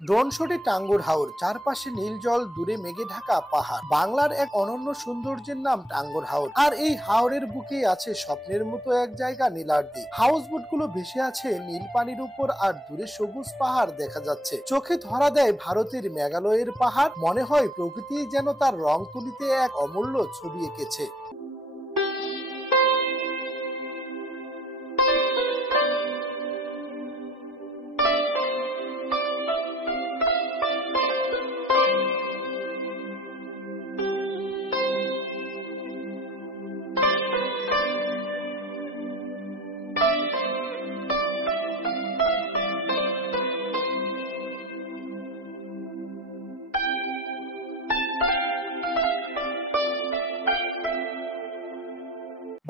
Drone শটে টাঙ্গুর হাওর, চারপাশে নীল জল, দূরে মেঘে ঢাকা পাহাড়। বাংলার এক অনন্য সৌন্দর্যের নাম টাঙ্গুর হাওর। আর এই হাওরের বুকেই আছে স্বপ্নের মতো এক জায়গা, নীলাদ্রি। হাউস বোট গুলো ভেসে আছে নীল পানির উপর, আর দূরে সবুজ পাহাড় দেখা যাচ্ছে। চোখে ধরা দেয় ভারতের মেঘালয়ের পাহাড়। মনে হয় প্রকৃতি যেন তার রং তুলিতে এক অমূল্য ছবি এঁকেছে।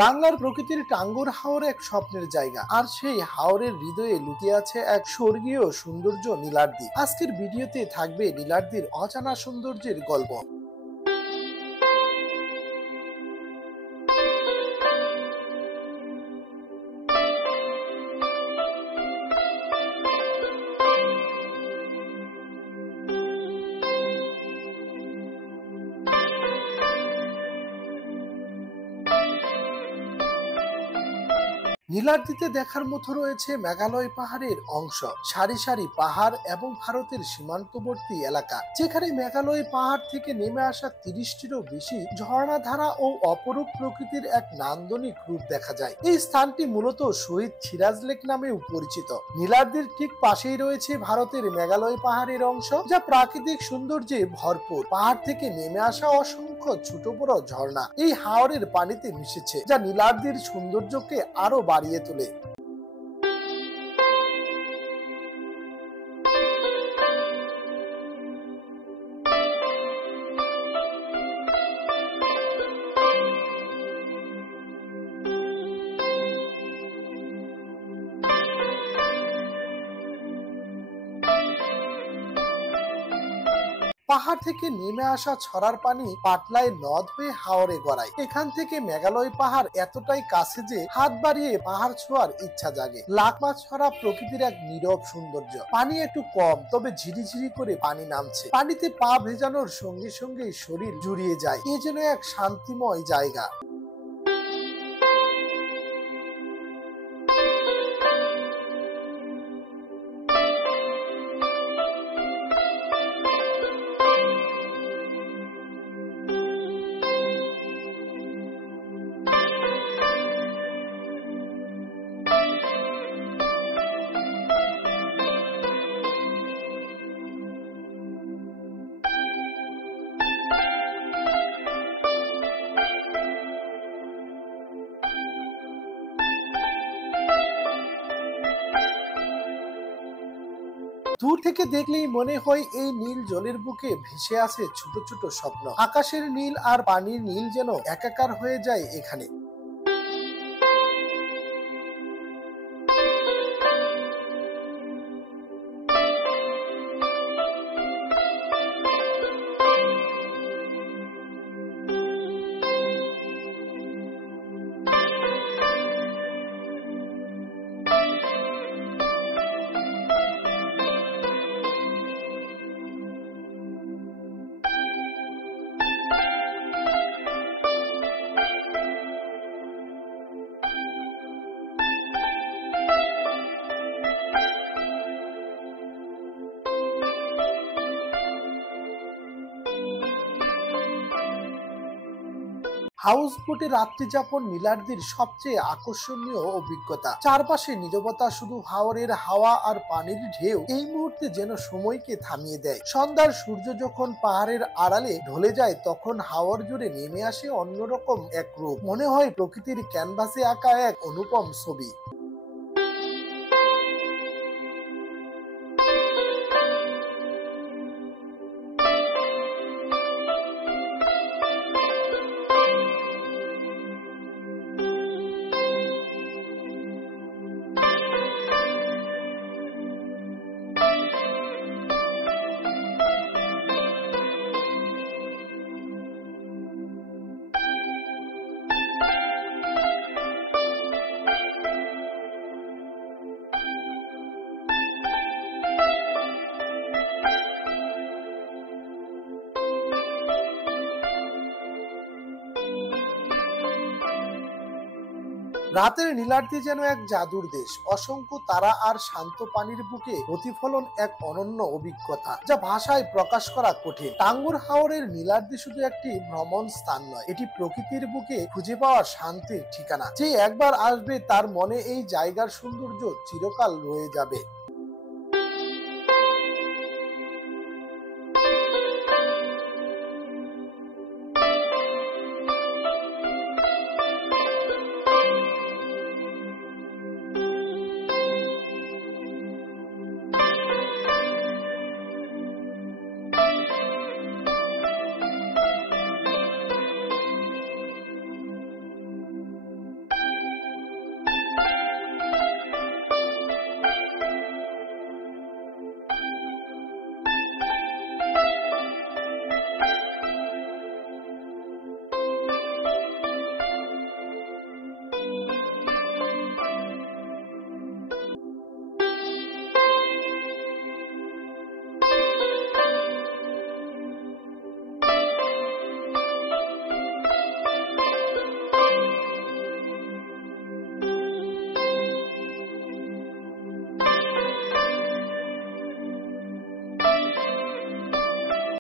বাংলার প্রকৃতির টাঙ্গুর হাওর এক স্বপ্নের জায়গা, আর সেই হাওরের হৃদয়ে লুকিয়ে আছে এক স্বর্গীয় সৌন্দর্য, নীলাদ্রি। আজকের ভিডিওতে থাকবে নীলাদ্রির অজানা সৌন্দর্যের গল্প। নীলাদ্রিতে দেখার মতো রয়েছে মেঘালয় পাহাড়ের অংশ, সারি সারি পাহাড় এবং ভারতের সীমান্তবর্তী এলাকা, যেখানে মেঘালয় পাহাড় থেকে নেমে আসা 30টিরও বেশি ঝর্ণাধারা ও অপরূপ প্রকৃতির এক নান্দনিক রূপ দেখা যায়। এই স্থানটি মূলত শহীদ সিরাজ লেক নামেও পরিচিত। নীলাদ্রির ঠিক পাশেই রয়েছে ভারতের মেঘালয় পাহাড়ের অংশ, যা প্রাকৃতিক সৌন্দর্যে ভরপুর। পাহাড় থেকে নেমে আসা অসংখ্য ছোট বড় ঝর্ণা এই হাওরের পানিতে মিশেছে, যা নীলাদ্রির সৌন্দর্যকে আরো বাড়িয়ে তোলে। পাহাড় থেকে নেমে আসা ছড়ার পানি পাটলায় নদ হয়ে হাওরে গড়ায়। এখান থেকে মেঘালয় পাহাড় এতটাই কাছে যে হাত বাড়িয়ে পাহাড় ছোঁয়ার ইচ্ছা জাগে। লাখ মাছ ছড়া প্রকৃতির এক নীরব সৌন্দর্য। পানি একটু কম, তবে ঝিরিঝিরি করে পানি নামছে। পানিতে পা ভেজানোর সঙ্গে সঙ্গে শরীর জুড়িয়ে যায়। এ যেন এক শান্তিময় জায়গা। দূর থেকে দেখলেই মনে হয় এই নীল জলের বুকে ভেসে আছে ছোট ছোট স্বপ্ন। আকাশের নীল আর পানির নীল যেন একাকার হয়ে যায় এখানে। হাউস বোটে রাত্রি যাপন নীলাদ্রির সবচেয়ে আকর্ষণীয় অভিজ্ঞতা। চারপাশে নীরবতা, শুধু হাওরের হাওয়া আর পানির ঢেউ। এই মুহূর্তে যেন সময়কে থামিয়ে দেয়। সন্ধ্যার সূর্য যখন পাহাড়ের আড়ালে ঢলে যায়, তখন হাওর জুড়ে নেমে আসে অন্যরকম এক রূপ। মনে হয় প্রকৃতির ক্যানভাসে আঁকা এক অনুপম ছবি। রাতের নীলাদ্রি যেন এক জাদুর দেশ, অসংখ্য তারা আর শান্ত পানির বুকে প্রতিফলন এক অনন্য অভিজ্ঞতা যা ভাষায় প্রকাশ করা কঠিন। টাঙ্গুর হাওরের নীলাদ্রি শুধু একটি ভ্রমণ স্থান নয়, এটি প্রকৃতির বুকে খুঁজে পাওয়া শান্তির ঠিকানা। যে একবার আসবে তার মনে এই জায়গার সৌন্দর্য চিরকাল রয়ে যাবে।